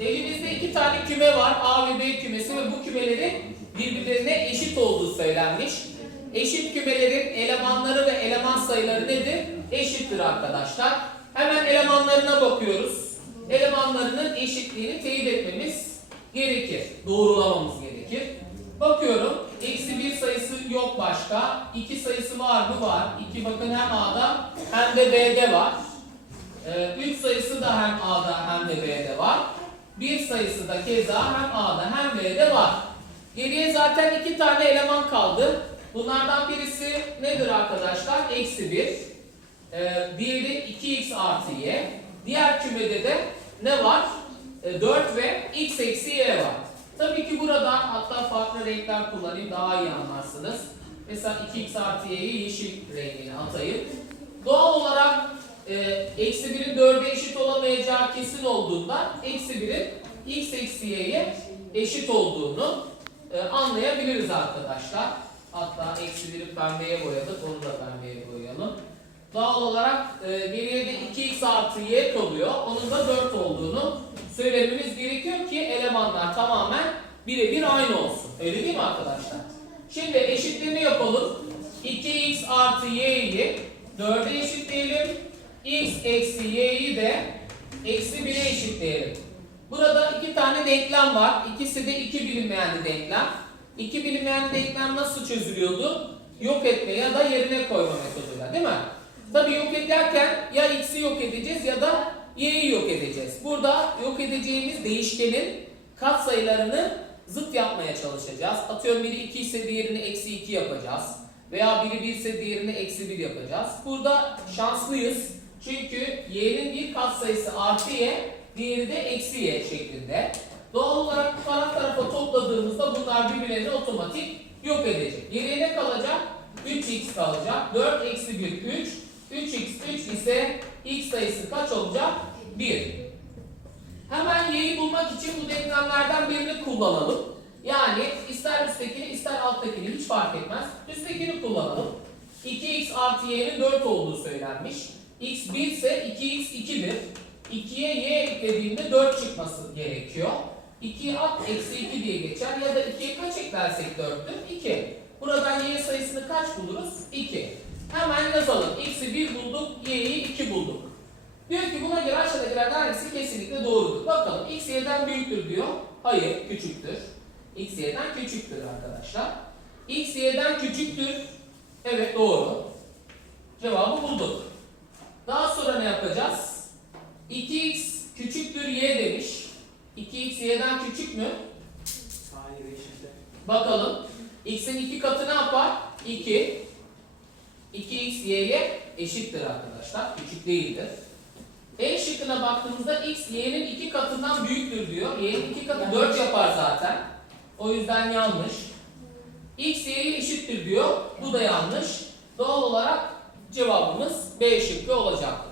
Elimizde iki tane küme var. A ve B kümesi ve bu kümelerin birbirlerine eşit olduğu söylenmiş. Eşit kümelerin elemanları ve eleman sayıları nedir? Eşittir arkadaşlar. Hemen elemanlarına bakıyoruz. Elemanlarının eşitliğini teyit etmemiz gerekir. Doğrulamamız gerekir. Bakıyorum. Eksi bir sayısı yok başka. İki sayısı var mı? Var. İki bakın hem A'da hem de B'de var. 3 sayısı da hem A'da hem de B'de var. 1 sayısı da keza hem A'da hem B'de var. Geriye zaten iki tane eleman kaldı. Bunlardan birisi nedir arkadaşlar? Eksi 1. Ee, diğeri 2x artı y. Diğer kümede de ne var? Ee, 4 ve x eksi y var. Tabii ki burada hatta farklı renkler kullanayım daha iyi anlarsınız. Mesela 2x artı y'yi yeşil rengine atayım. Doğal olarak e, eksi 1'in 4'e eşit olamayacağı kesin olduğundan eksi 1'in x eksi y'ye eşit olduğunu e, anlayabiliriz arkadaşlar. Hatta eksi 1'i pembeye boyadık. Onu da pembeye boyayalım. Doğal olarak e, geriye de 2x artı y kalıyor. Onun da 4 olduğunu söylememiz gerekiyor ki elemanlar tamamen birebir aynı olsun. Öyle değil mi arkadaşlar? Şimdi eşitliğini yapalım. 2x artı y'yi 4'e eşitleyelim. x eksi y'yi de eksi 1'e eşitleyelim. Burada iki tane denklem var. İkisi de iki bilinmeyenli denklem. İki bilinmeyenli denklem nasıl çözülüyordu? Yok etme ya da yerine koyma metoduyla değil mi? Tabii yok ederken ya x'i yok edeceğiz ya da y'yi yok edeceğiz. Burada yok edeceğimiz değişkenin katsayılarını zıt yapmaya çalışacağız. Atıyorum biri 2 ise diğerini eksi 2 yapacağız. Veya biri 1 ise diğerini eksi 1 yapacağız. Burada şanslıyız. Çünkü y'nin bir katsayısı artı y, diğeri de eksi y şeklinde. Doğal olarak taraf tarafa topladığımızda bunlar birbirlerini otomatik yok edecek. Geriye ne kalacak? 3x kalacak. 4 eksi 1 3. 3x 3 ise x sayısı kaç olacak? 1. Hemen y'yi bulmak için bu denklemlerden birini kullanalım. Yani ister üsttekini ister alttakini hiç fark etmez. Üsttekini kullanalım. 2x artı y'nin 4 olduğu söylenmiş. X 1 ise 2x 2'dir. 2'ye y eklediğinde 4 çıkması gerekiyor. 2'ye at eksi 2 diye geçer ya da 2'ye kaç eklersek 4'tür? 2. Buradan y sayısını kaç buluruz? 2. Hemen yazalım. x'i 1 bulduk, y'yi 2 bulduk. Diyor ki buna göre aşağıdakilerden hangisi kesinlikle doğrudur. Bakalım x y'den büyüktür diyor. Hayır küçüktür. x y'den küçüktür arkadaşlar. x y'den küçüktür. Evet doğru. Cevabı bulduk. Sonra ne yapacağız? 2x küçüktür y demiş. 2x y'den küçük mü? Hayır eşittir. Bakalım. x'in 2 katı ne yapar? 2. 2x y'ye eşittir arkadaşlar. Küçük değildir. E şıkkına baktığımızda x y'nin 2 katından büyüktür diyor. Y'nin 2 katı 4 yapar zaten. O yüzden yanlış. x y'ye eşittir diyor. Bu da yanlış. Doğal olarak cevabımız B şıkkı olacak.